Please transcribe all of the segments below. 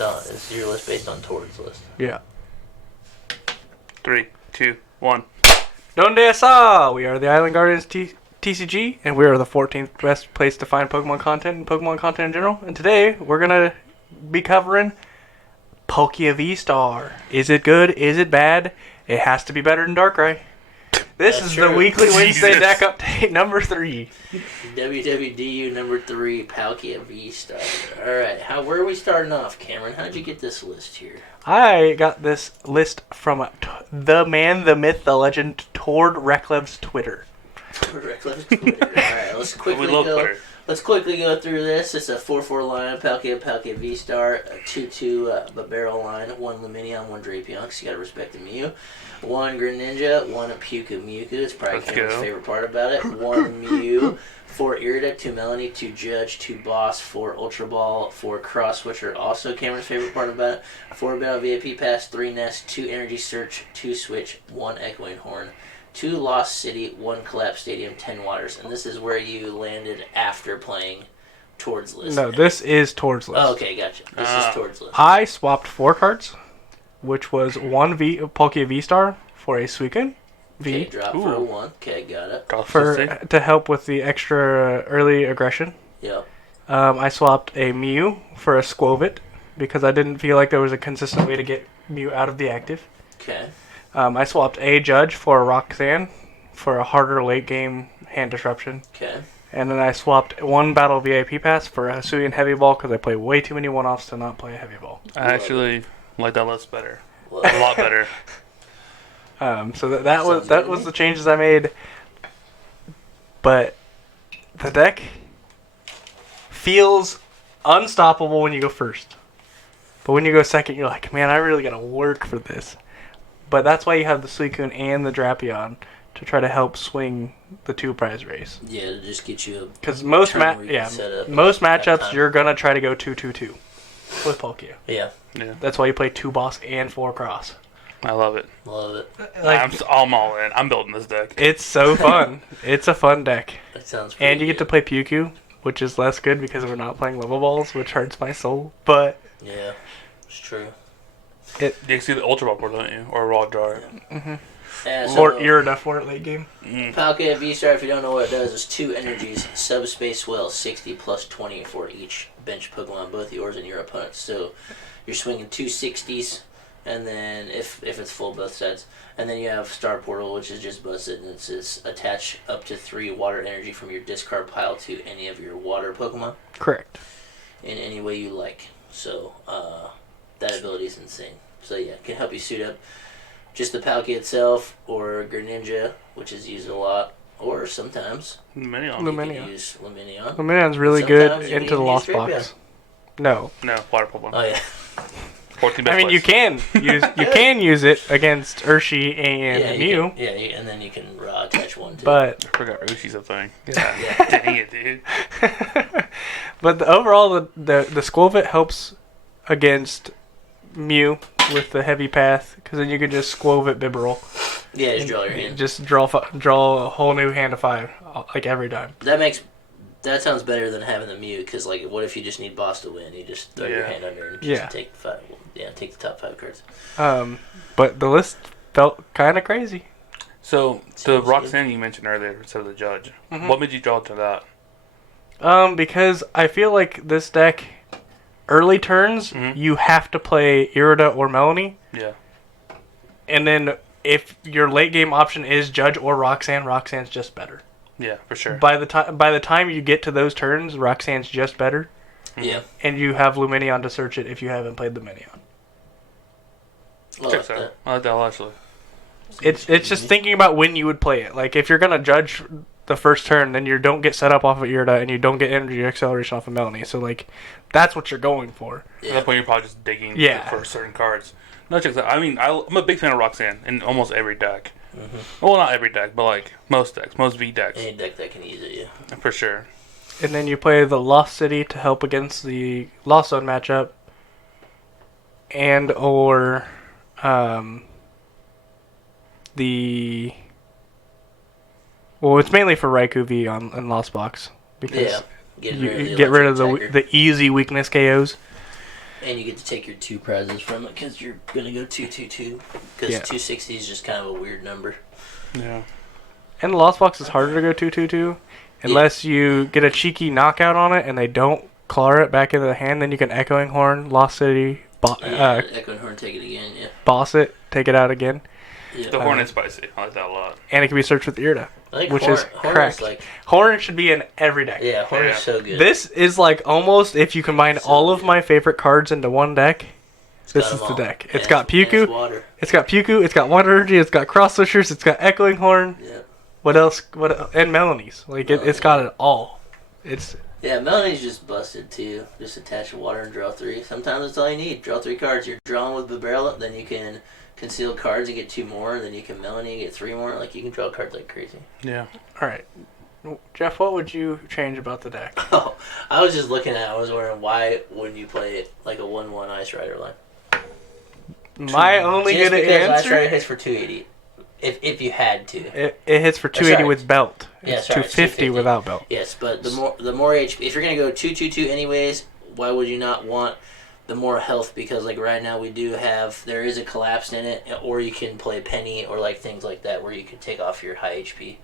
Is your list based on Tord's list? Yeah. 3, 2, 1. Donde está? We are the Island Guardians TCG, and we are the 14th best place to find Pokemon content and Pokemon content in general. And today, we're going to be covering Palkia VSTAR. Is it good? Is it bad? It has to be better than Darkrai. This That's is true. the weekly Wednesday Jesus. deck update number 3. WWDU number 3, Palkia VSTAR. Alright, where are we starting off, Cameron? How'd you get this list here? I got this list from the man, the myth, the legend, Tord Reklev's Twitter. Reckless Twitter. Alright, let's quickly We love go. Twitter. Let's quickly go through this. It's a 4-4 line, Palkia VSTAR, a 2-2 Barrel line, 1 Lumineon, 1 Drapion, because you gotta respect the Mew, 1 Greninja, 1 Puka Mewtwo, it's probably Cameron's favorite part about it, 1 Mew, 4 Iridic, 2 Melanie, 2 Judge, 2 Boss, 4 Ultra Ball, 4 Cross Switcher, also Cameron's favorite part about it, 4 Battle VIP Pass, 3 Nest, 2 Energy Search, 2 Switch, 1 Echoing Horn, 2 Lost City, 1 Collapse Stadium, 10 Waters. And this is where you landed after playing Tord's list. No, this is Tord's list. Oh, okay, gotcha. This is Tord's list. I swapped 4 cards, which was 1 Palkia VSTAR for a Suicune V. Okay, drop for a 1. Okay, got it. To help with the extra early aggression. Yep. I swapped a Mew for a Squovit because I didn't feel like there was a consistent way to get Mew out of the active. Okay. I swapped a Judge for a Roxanne for a harder late game hand disruption. Okay. And then I swapped 1 Battle VIP Pass for a Hisuian Heavy Ball because I play way too many one-offs to not play a Heavy Ball. I actually like that list better. Well, A lot better. So that was the changes I made. But the deck feels unstoppable when you go first. But when you go second, you're like, man, I really got to work for this. But that's why you have the Suicune and the Drapion to try to help swing the 2 prize race. yeah, to just get you a Because most turn where you can set up matchups, time. you're going to try to go 2-2-2 with Palkia. Yeah, Yeah, That's why you play 2 boss and 4 cross. I love it. love it. I'm all in. I'm building this deck. It's so fun. It's a fun deck. That sounds pretty And you get to good. play Puku, which is less good because we're not playing level balls, which hurts my soul. But Yeah, it's true. You see the Ultra Ball board, don't you? Or Raw Jar. Yeah, or Irida for it late game. Palkia VSTAR, if you don't know what it does, is 2 energies, Subspace Swell, 60 plus 20 for each bench Pokemon, both yours and your opponent's. So you're swinging 2 60s, and then if it's full, both sides. And then you have Star Portal, which is just busted, and it says attach up to 3 water energy from your discard pile to any of your water Pokemon Correct. in any way you like. So that ability is insane. So yeah, it can help you suit up just the Palkia itself, or Greninja, which is used a lot, or sometimes Lumineon. Lumineon. you can use Lumineon. Lumineon's really good Sometimes you into can the use Lost Drapion. Box. No. No, Water Pokemon. Oh yeah. 14 best I mean, you plays. can use it against Urshi and Yeah, Mew, and then you can attach one to but I forgot Ushi's a thing. Yeah. Dang it, dude. but overall the Squovit helps against Mew with the heavy path because then you can just Squovit Bibarel. Yeah, just draw your hand. Just draw a whole new hand of 5 like every time. That sounds better than having the Mew, because like, what if you just need boss to win? You just throw your hand under and just take the 5. Yeah, take the top 5 cards. But the list felt kind of crazy. So, the Sounds Roxanne you mentioned earlier instead of the Judge. What made you draw to that? Because I feel like this deck, early turns, you have to play Irida or Melanie. Yeah. And then if your late game option is Judge or Roxanne, Roxanne's just better. Yeah, for sure. By the time you get to those turns, Roxanne's just better. Yeah. And you have Lumineon to search it if you haven't played Lumineon. I like that. I like that a lot, actually. It's just thinking about when you would play it. Like, if you're going to Judge the first turn, then you don't get set up off of Irida, and you don't get energy acceleration off of Melanie. So, like, that's what you're going for. At that point, you're probably just digging for certain cards. No, check that. I mean, I'm a big fan of Roxanne in almost every deck. Well, not every deck, but like most decks, most V decks. Any deck that can use it, yeah. For sure. And then you play the Lost City to help against the Lost Zone matchup. And or the... Well, it's mainly for Raikou V on Lost Box. Because Yeah. you get rid of the easy weakness KOs. And you get to take your 2 prizes from it because you're going to go 2-2-2. Because 260 is just kind of a weird number. Yeah. And the Lost Box is harder to go 2-2-2 unless you get a cheeky knockout on it and they don't claw it back into the hand. Then you can Echoing Horn, Lost City, Echoing Horn, take it again, boss it, take it out again. Yeah. The Horn is spicy. I like that a lot. And it can be searched with Irida, which is cracked. Like, Horn should be in every deck. Yeah, Horn is so good. This is like almost, if you combine all of my favorite cards into one deck, this is the deck. It's got Puku. It's got Puku. It's got Water Energy. It's got Cross Switchers. It's got Echoing Horn. Yeah. What else? And Melanie's. Like it's got it all. Yeah, Melanie's just busted too. Just attach water and draw 3. Sometimes that's all you need. Draw 3 cards. You're drawing with Babarella, then you can conceal cards and get 2 more. Then you can Melanie and get 3 more. Like you can draw cards like crazy. Yeah. All right, Jeff. What would you change about the deck? Oh, I was just looking at it. I was wondering why wouldn't you play it like a 1/1 Ice Rider line? My only just good because answer. Ice Rider hits for 280. If you had to. It hits for 280 with belt. It's 250 250 without belt. Yes, but the more HP. If you're gonna go 2-2-2 anyways, why would you not want the more health? Because like right now there is a collapse in it, or you can play Penny or like things like that where you can take off your high HP.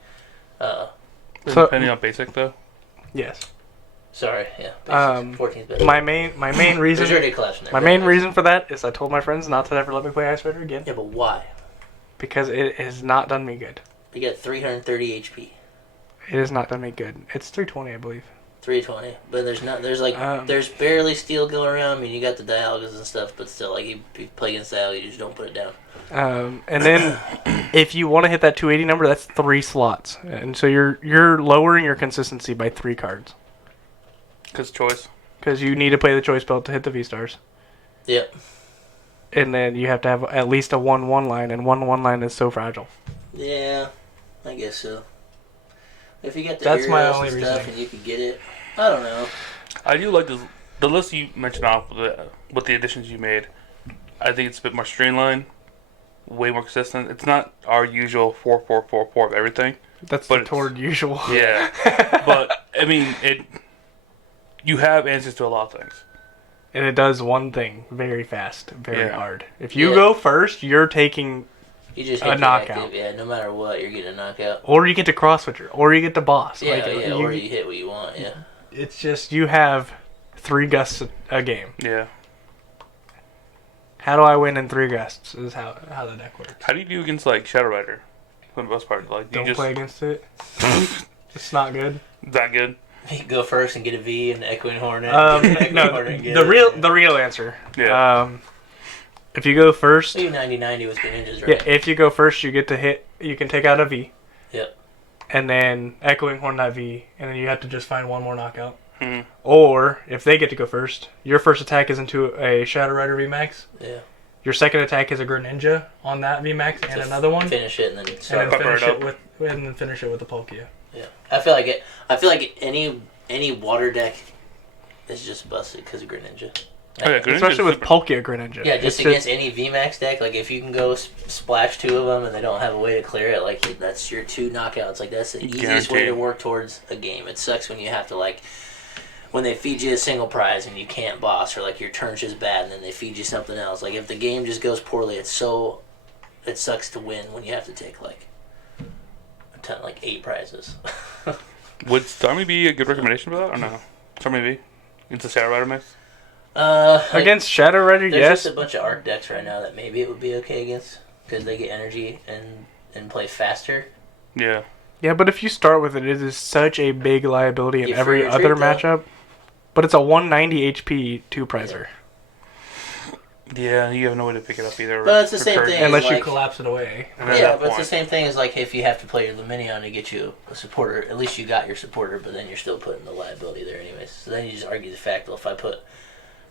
So Penny on basic though. Yes. Sorry, yeah. 14's better. My main reason. There's already a collapse in there. My main reason for that is I told my friends not to ever let me play Ice Rider again. Yeah, but why? Because it has not done me good. You got 330 HP. It has not done me good. It's 320, I believe. 320, but there's barely steel going around. I mean, you got the Dialgas and stuff, but still, like you play against Dialga, you just don't put it down. And then if you want to hit that 280 number, that's 3 slots, and so you're lowering your consistency by 3 cards. Because you need to play the choice belt to hit the V-Stars. Yep. And then you have to have at least a 1/1 line, and 1/1 line is so fragile. Yeah, I guess so. If you get the That's my heroes only and stuff reasoning. and you can get it, I don't know. I do like the list you mentioned off with the additions you made. I think it's a bit more streamlined, way more consistent. It's not our usual 4-4-4-4 of everything. That's but toward usual. Yeah, but I mean you have answers to a lot of things. And it does one thing very fast, very hard. If you go first, you're taking a knockout. Yeah, no matter what, you're getting a knockout. Or you get to cross switcher, or you get to boss. Yeah, or you hit what you want, yeah. It's just you have 3 gusts a game. Yeah. How do I win in 3 gusts is how the deck works. How do you do against like Shadow Rider? For the most part, like Don't play against it. It's not good. Is that good? You can go first and get a V and Echoing Hornet. The real answer. Yeah. If you go first, 90-90 with Greninjas, right? yeah. If you go first, you get to hit. You can take out a V. Yep. And then Echoing Horn that V, and then you have to just find one more knockout. Mm-hmm. Or if they get to go first, your first attack is into a Shadow Rider VMAX. Yeah. Your second attack is a Greninja on that VMAX and another one. Finish it and then finish it with the Palkia. Yeah. I feel like any water deck is just busted because of Greninja. Especially with Palkia Greninja. Yeah, just against any VMAX deck, like if you can go splash 2 of them and they don't have a way to clear it, like that's your 2 knockouts. Like that's the easiest way to work towards a game. It sucks when you have to when they feed you a single prize and you can't boss, or like your turn's just bad and then they feed you something else. Like if the game just goes poorly, it sucks to win when you have to take like 8 prizes. Would Starmie be a good recommendation for that or no? Starmie V? It's a Shadow Rider mix? Against Shadow Rider, there's yes. There's just a bunch of Arc decks right now that maybe it would be okay against because they get energy and play faster. Yeah. Yeah, but if you start with it, it is such a big liability in every other matchup. But it's a 190 HP 2-prizer. Yeah, you have no way to pick it up either. But it's the same thing. Unless you collapse it away. Yeah, but it's the same thing as like if you have to play your Luminion to get you a supporter, at least you got your supporter, but then you're still putting the liability there anyways. So then you just argue the fact, well, if I put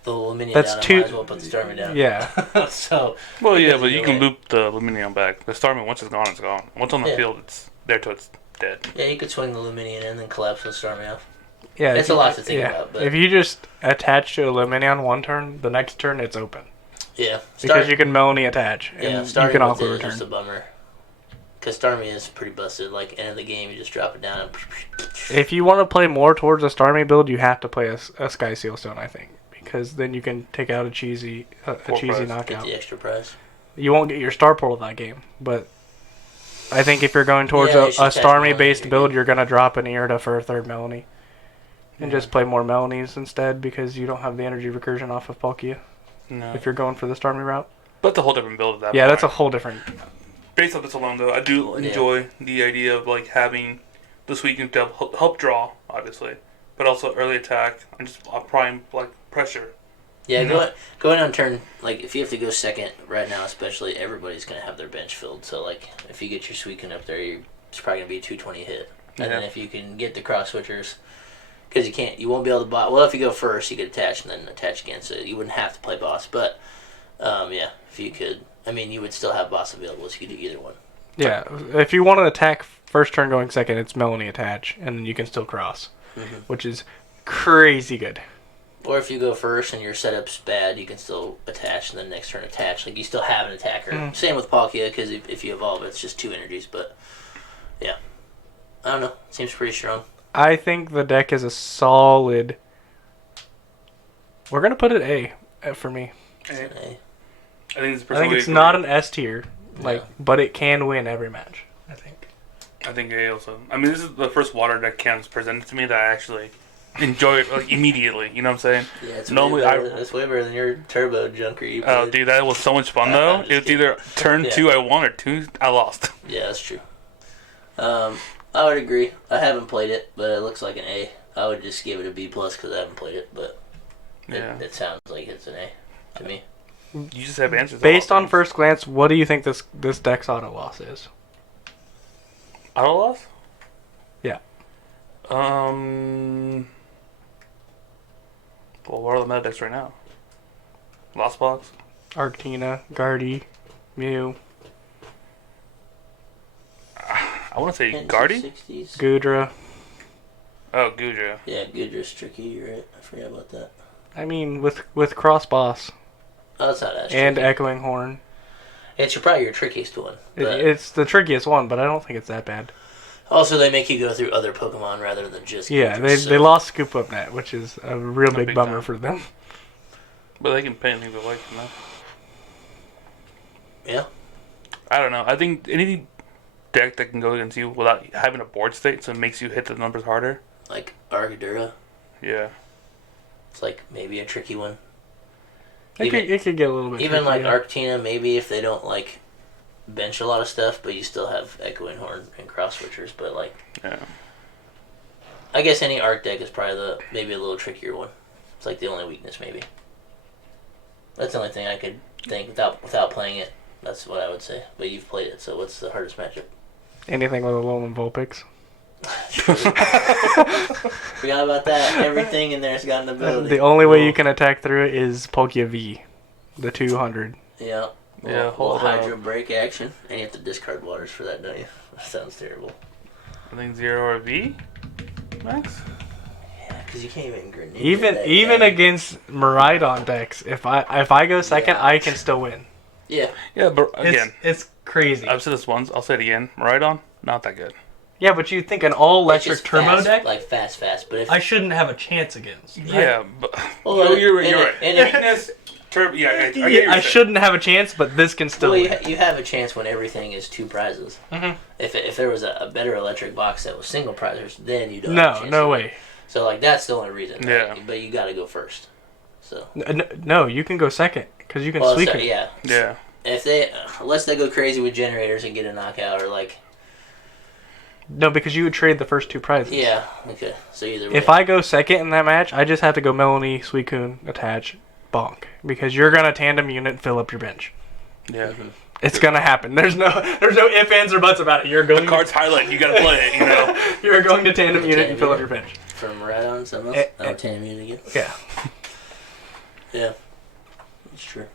the Luminion down, I might as well put the Starmie down. Yeah. So. Well, yeah, but you can loop the Luminion back. The Starmie, once it's gone, it's gone. Once on the field, it's there till it's dead. Yeah, you could swing the Luminion and then collapse the Starmie off. Yeah, it's a lot to think about. But if you just attach to a Luminion one turn, the next turn it's open. Yeah. Because you can Melanie attach. Yeah, and you can also return. It's just a bummer. Because Starmie is pretty busted. Like, end of the game, you just drop it down. And if you want to play more towards a Starmie build, you have to play a Sky Seal Stone, I think. because then you can take out a cheesy Four prize. Get knockout. the extra prize. You won't get your star portal that game, but I think if you're going towards Yeah, a you should attach Starmie-based Melanie, build, dude. you're going to drop an Irida for a third Melanie. And Yeah. just play more Melanies instead because you don't have the energy recursion off of Palkia No. if you're going for the Starmie route. But that's a whole different build at that Yeah, point. that's a whole different... Based on this alone, though, I do enjoy the idea of like having the Suicune to help draw, obviously, but also early attack and just prime like pressure. Yeah, No. going on turn, like, if you have to go second right now, especially, everybody's going to have their bench filled. So, like, if you get your Suicune up there, it's probably going to be a 220 hit. And then Yeah. if you can get the cross switchers, because you won't be able to buy. Well, if you go first, you could attach and then attach again, so you wouldn't have to play boss. But, yeah, if you could, I mean, you would still have boss available, so you could do either one. Yeah, if you want to attack first turn going second, it's Melanie attach, and then you can still cross, which is crazy good. Or if you go first and your setup's bad, you can still attach and then next turn attach. Like, you still have an attacker. Same with Palkia, because if you evolve, it's just 2 energies. But, yeah. I don't know. Seems pretty strong. I think the deck is a solid... We're going to put it A for me. It's an A. I think it's I think it's not an S tier, but it can win every match, I think. I think A also. I mean, this is the first water deck Cam's presented to me that I actually enjoy it like immediately. You know what I'm saying? Yeah, it's Normally it's way better than your turbo junker you Oh, played. dude, that was so much fun though. It was either turn 2 I won or 2 I lost. Yeah, that's true. I would agree. I haven't played it, but it looks like an A. I would just give it a B plus because I haven't played it, but Yeah. it sounds like it's an A to me. You just have answers. to Based all on things. first glance, what do you think this deck's auto loss is? Auto loss? Yeah. Well, what are the meta decks right now? Lost Box? Arctina, Guardy, Mew, I want to say Hint Guardy? 60s. Gudra. Oh, Gudra. Yeah, Gudra's tricky, you're right. I forgot about that. I mean, with Cross Boss Oh, that's not as and tricky. Echoing Horn. It's probably your trickiest one. But It's the trickiest one, but I don't think it's that bad. also, they make you go through other Pokemon rather than just Yeah, Gudra, they lost Scoop Up Net, which is a real A big big bummer time. for them. But they can pay anything they like, you know? Yeah. I don't know. I think any deck that can go against you without having a board state, so it makes you hit the numbers harder. Like Argadura. Yeah. It's like maybe a tricky one. It could get a little bit Even like trickier. Arctina, maybe if they don't like bench a lot of stuff, but you still have Echoing Horn and Cross Switchers. But like, Yeah. I guess any Arc deck is probably maybe a little trickier one. It's like the only weakness, maybe. That's the only thing I could think without playing it. That's what I would say. But you've played it, so what's the hardest matchup? Anything with a Alolan Vulpix. Forgot about that. Everything in there's got an ability. The only way you can attack through it is Palkia V, the 200. Yeah. Yeah, Little hold Hydro up. Break action. And you have to discard waters for that, don't you? That sounds terrible. I think 0 or V? Max? Yeah, because you can't even Greninja Even that even game. against Maridon decks, if I go second, Yeah. I can still win. Yeah. Yeah, but again, it's crazy. I've said this once, I'll say it again. Maridon, not that good. Yeah, but you think an all It's electric just turbo fast, deck? like fast. But if I shouldn't have a chance against. right? Yeah, but Well, you're and right. it- and it- Weakness, turbo. Yeah, I get what Yeah, you're I saying. shouldn't have a chance, but this can still well, win. you have a chance when everything is 2 prizes. Mhm. If there was a better electric box that was single prizers, then you don't. have a No, chance no to way. win. So like that's the only reason. right? Yeah. But you got to go first. So. No, you can go second because you can Well, sweep so, it. yeah. Yeah. If they unless they go crazy with generators and get a knockout or like No, because you would trade the first 2 prizes. yeah okay so either way. If I go second in that match, I just have to go Melanie, Suicune, attach, bonk. Because you're gonna tandem unit and fill up your bench. Yeah. It's gonna happen. There's no ifs, ands, or buts about it. You're going The card's highlight, you gotta play it, you know? you're going to tandem unit and fill up your bench. from right on something else. Eh, eh. Tandem again. Yeah. Yeah. It's true.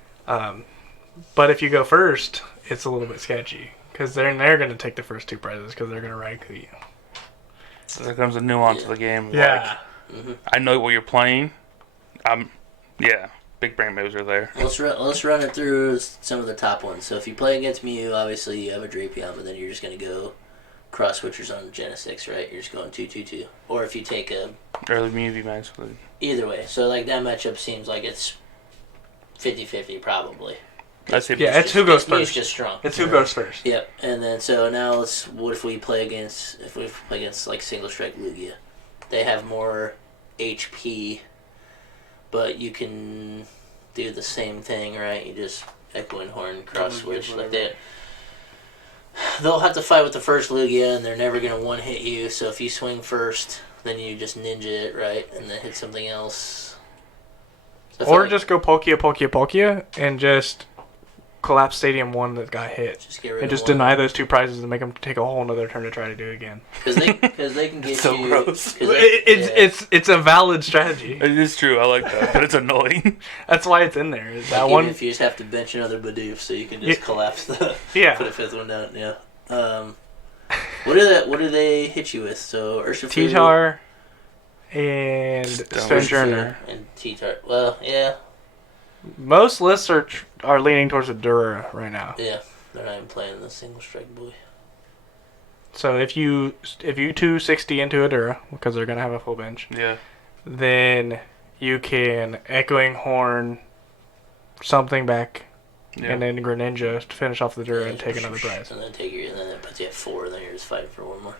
But if you go first, it's a little bit sketchy. Because they're going to take the first 2 prizes because they're going to Raikou you. So there comes a nuance to the game. Yeah. Mm-hmm. I know what you're playing. Yeah, big brain moves are there. Let's run it through some of the top ones. So if you play against Mew, obviously you have a Drapion, but then you're just gonna go cross switchers on Gen 6, right? You're just going 2-2-2. Or if you take a Early Mew VMAX. either way. So like that matchup seems like it's 50-50 probably. I see. Yeah, it's who goes Mew's first. just strong. It's who goes first. Yep. And then so now what if we play against like single strike Lugia? They have more HP, but you can do the same thing, right? You just Echoing Horn cross switch like that. They'll have to fight with the first Lugia, and they're never gonna one hit you. So if you swing first, then you just ninja it, right, and then hit something else. So Or just go Palkia, and just collapse Stadium 1 that got hit. just get rid And of just one. deny those 2 prizes and make them take a whole another turn to try to do it again. Because they can get So you. gross. It's a valid strategy. It is true. I like that, but it's annoying. That's why it's in there. That Even one, if you just have to bench another Bidoof, so you can just collapse the yeah. put a 5th one down. Yeah. What do they hit you with? So Urshifu, T-Tar and Stonejourner. and T-Tar. Well, yeah, Most lists are leaning towards a Dura right now. yeah. They're not even playing the single strike boy. So if you 260 into a Dura, because they're gonna have a full bench, Yeah. then you can Echoing Horn something back, Yeah. and then Greninja to finish off the Dura and take another prize. And then and then that puts you at 4, and then you're just fighting for one more.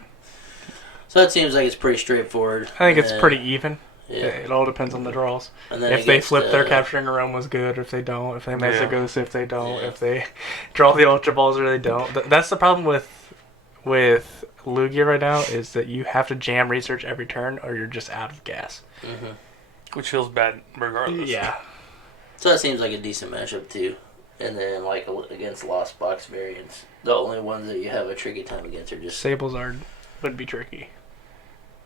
So it seems like it's pretty straightforward. I think And it's then- pretty even. Yeah. It all depends on the draws. And then If they against, flip their Capturing Aromas good, or if they don't, if they miss Yeah. it goes, if they don't, Yeah. if they draw the Ultra Balls or they don't. That's the problem with Lugia right now, is that you have to jam research every turn or you're just out of gas. Mm-hmm. Which feels bad regardless. Yeah. So that seems like a decent matchup too. And then like against Lost Box variants, the only ones that you have a tricky time against are just Sables would be tricky.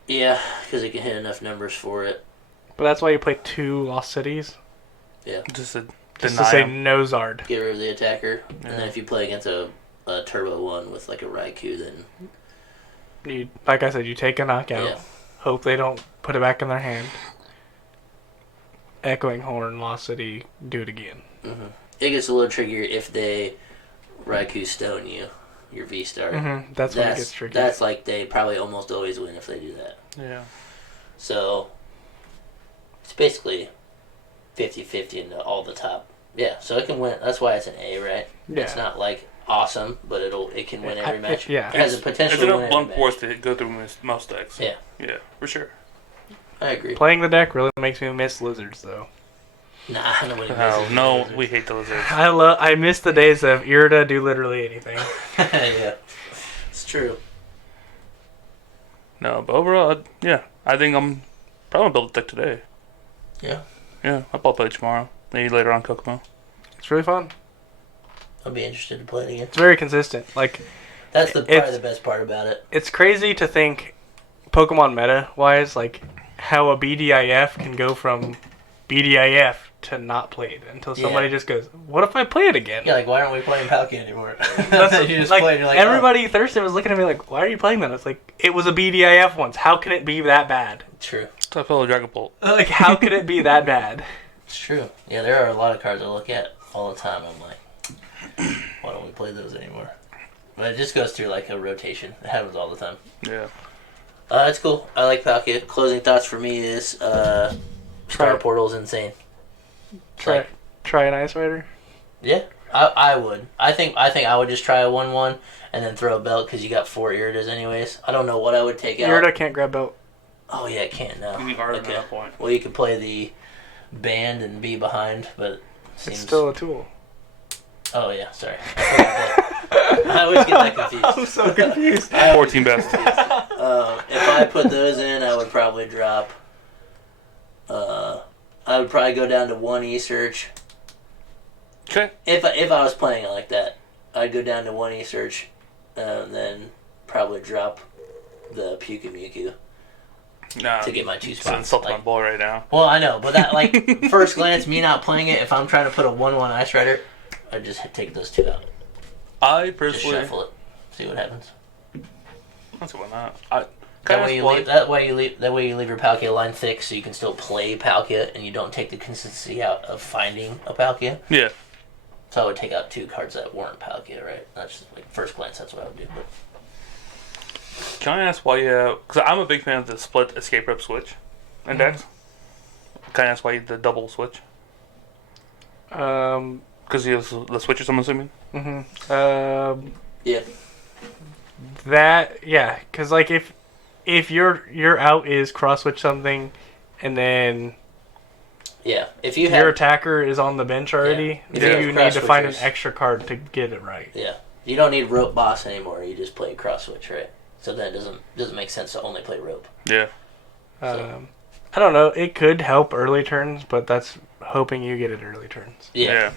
yeah, because it can hit enough numbers for it. But that's why you play 2 Lost Cities. Yeah, Just to Just deny to say 'em. no Zard. get rid of the attacker, and Yeah. then if you play against a turbo one with like a Raikou, then You, like I said, you take a knockout. yeah, Hope they don't put it back in their hand. Echoing Horn, Lost City, do it again. mm-hmm. It gets a little trickier if they Raikou stone you, your V-Star. Mm-hmm. That's when it gets tricky. That's like they probably almost always win if they do that. Yeah. So it's basically 50-50 into all the top. Yeah, so it can win. That's why it's an A, right? Yeah. It's not like awesome, but it can win every match. Yeah. It has a potential It's to win enough every one match. force to go through most decks. Yeah. Yeah, for sure. I agree. Playing the deck really makes me miss lizards, though. Nah, nobody No, misses no, lizards. we hate the lizards. I miss the days of Irida do literally anything. Yeah, it's true. No, but overall, yeah, I think I'm probably gonna build a deck today. Yeah, Yeah, I'll probably play it tomorrow. Maybe later on Kokomo. It's really fun. I'll be interested to play it again. It's very consistent. Like, That's probably It's- the best part about it. it's crazy to think Pokemon meta wise, like how a BDIF can go from BDIF to not played until somebody Yeah. just goes, "What if I play it again?" Yeah, like why aren't we playing Palkia anymore? That's you just like, play and you're like, oh. everybody Thursday was looking at me like, "Why are you playing that?" It's like, it was a BDIF once. How can it be that bad? True. So I feel Dragon Bolt. Like, how could it be that bad? It's true. Yeah, there are a lot of cards I look at all the time. I'm like, why don't we play those anymore? But it just goes through like a rotation. It happens all the time. Yeah. That's cool. I like Palkia. Closing thoughts for me is Star Try- Portal's insane. Try an Ice Rider. Yeah, I would. I think I would just try a 1/1 and then throw a belt because you got 4 Iridas anyways. I don't know what I would take out. Irida can't grab belt. Oh yeah, it can't now. You can guard at that point. Well, you could play the band and be behind, but it seems. It's still a tool. Oh yeah, sorry. I always get that confused. I'm so confused. 14 best. If I put those in, I would probably drop. I would probably go down to 1 E-Search. Okay. If I was playing it like that, I'd go down to 1 E-Search, and then probably drop the Pyukumuku No. to get my 2 It's spots. insulting my Like, boy right now. well, I know, but that like first glance, me not playing it. If I'm trying to put a 1/1 Ice Rider, I'd just take those 2 out. I Just personally. shuffle it, see what happens. That's why not. That That way you leave your Palkia line thick, so you can still play Palkia, and you don't take the consistency out of finding a Palkia. Yeah. So I would take out 2 cards that weren't Palkia, right? That's just like first glance. That's what I would do. But Can I ask why you... Because I'm a big fan of the split escape rope switch index. Can I ask why you did the double switch? Because you have the switches, I'm assuming? Yeah. Because like if your out is cross switch something, and then if you your attacker is on the bench already, then you need to find an extra card to get it right. Yeah, you don't need rope boss anymore. You just play cross switch, right? So that doesn't make sense to only play rope. Yeah. I don't know. It could help early turns, but that's hoping you get it early turns. Yeah.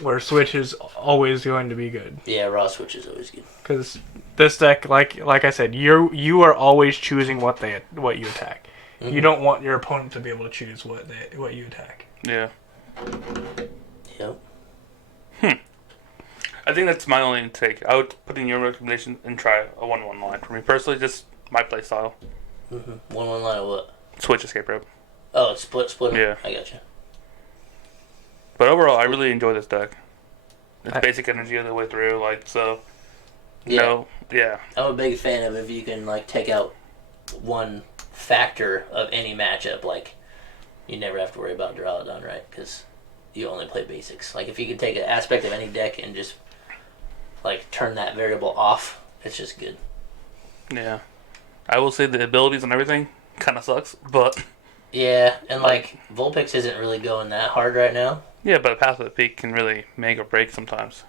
Where switch is always going to be good. Yeah, raw switch is always good. Because this deck, like I said, you are always choosing what you attack. Mm-hmm. You don't want your opponent to be able to choose what you attack. Yeah. Yep. I think that's my only take. I would put in your recommendation and try a 1-1 line. For me personally, just my play style. 1-1 line of what? Switch escape rope. Oh, it's split. Yeah. I got you. But overall, I really enjoy this deck. It's basic energy all the way through, I'm a big fan of if you can take out one factor of any matchup. You never have to worry about Duraludon, right? Because you only play basics. If you can take an aspect of any deck and just turn that variable off, it's just good. Yeah, I will say the abilities and everything kind of sucks, but yeah, and Vulpix isn't really going that hard right now. Yeah, but a path of the peak can really make or break sometimes.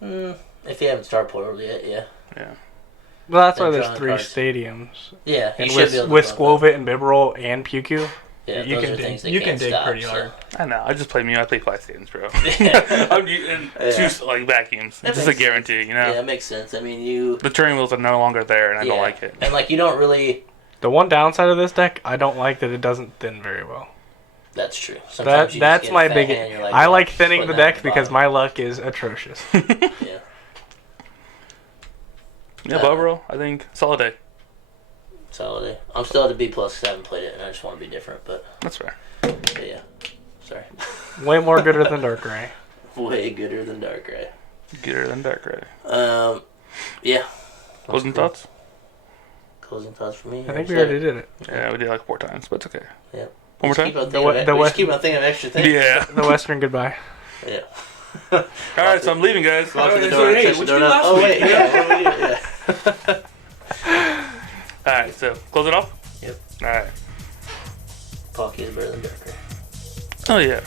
If you haven't started Portal yet, yeah. Yeah. Well, that's why there's 3 stadiums. Yeah, and with Squovit and Bibarel and Puku, yeah, you can dig pretty hard. I know. I just play Mew. I play 5 stadiums, bro. Yeah. I'm using 2 vacuums. It's just a guarantee, you know. Yeah, it makes sense. I mean, the turning wheels are no longer there, and I don't like it. And you don't really. The one downside of this deck, I don't like that it doesn't thin very well. That's true. That's my biggest. I like thinning the deck because my luck is atrocious. Yeah. Yeah, but overall, I think solid day. Solid day. I'm still at a B+ because I haven't played it and I just want to be different. But that's fair. But yeah. Sorry. Way more gooder than Darkrai. Way gooder than Darkrai. Gooder than Darkrai. Yeah. Closing thoughts? Closing thoughts for me. I think we already did it. Yeah, we did 4 times, but it's okay. Yeah. One more time? Just keep on thinking of extra things. Yeah. The Western goodbye. Yeah. Alright, so I'm leaving, guys. What you do last week? Yeah. Alright, so close it off? Yep. Alright. Palkia is better than Darkrai. Oh, yeah.